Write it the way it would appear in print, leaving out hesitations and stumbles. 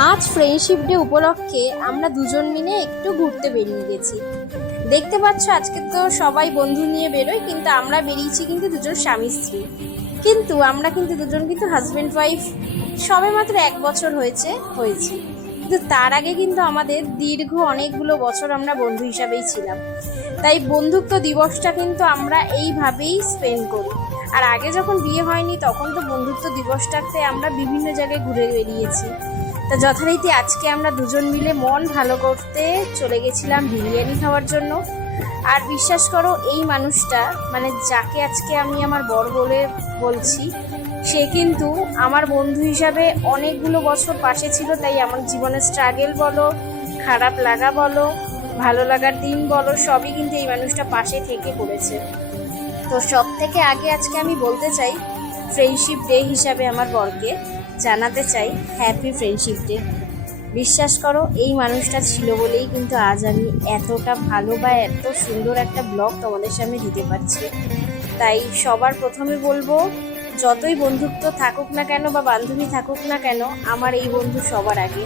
আজ friendship day উপলক্ষে আমরা দুজন মিলে একটু ঘুরতে বেরিয়ে গেছি। দেখতে পাচ্ছ আজকে তো সবাই বন্ধু নিয়ে বেরোয়, কিন্তু আমরা বেরিয়েছি কিন্তু দুজন স্বামী স্ত্রী। কিন্তু আমরা কিন্তু দুজন কিন্তু হাজব্যান্ড ওয়াইফ সবে মাত্র 1 বছর হয়েছে। কিন্তু তার আগে কিন্তু আমাদের দীর্ঘ অনেকগুলো বছর আমরা বন্ধু হিসাবেই ছিলাম। তাই বন্ধুত্ব দিবসটা কিন্তু আমরা এইভাবেই স্পেন্ড করি। আর আগে যখন বিয়ে হয়নি তখন তো বন্ধুত্ব দিবসটাতে আমরা বিভিন্ন জায়গায় ঘুরে বেরিয়েছি। তা যথারীতি আজকে আমরা দুজন মিলে মন ভালো করতে চলে গেছিলাম বিরিয়ানি খাওয়ার জন্য। আর বিশ্বাস করো, এই মানুষটা মানে যাকে আজকে আমি আমার বর বলে বলছি, সে কিন্তু আমার বন্ধু হিসাবে অনেকগুলো বছর পাশে ছিল। তাই আমার জীবনের স্ট্রাগল বলো, খারাপ লাগা বলো, ভালো লাগার দিন বলো, সবই কিন্তু এই মানুষটা পাশে থেকে করেছে। তো সব থেকে আগে আজকে আমি বলতে চাই, ফ্রেন্ডশিপ ডে হিসাবে আমার বরকে জানাতে চাই হ্যাপি ফ্রেন্ডশিপ ডে। বিশ্বাস করো, এই মানুষটা ছিল বলেই কিন্তু আজ আমি এতটা ভালো বা এত সুন্দর একটা ব্লগ তোমাদের সামনে দিতে পারছি। তাই সবার প্রথমে বলবো, যতই বন্ধুত্ব থাকুক না কেন বা বান্ধবী থাকুক না কেন, আমার এই বন্ধু সবার আগে।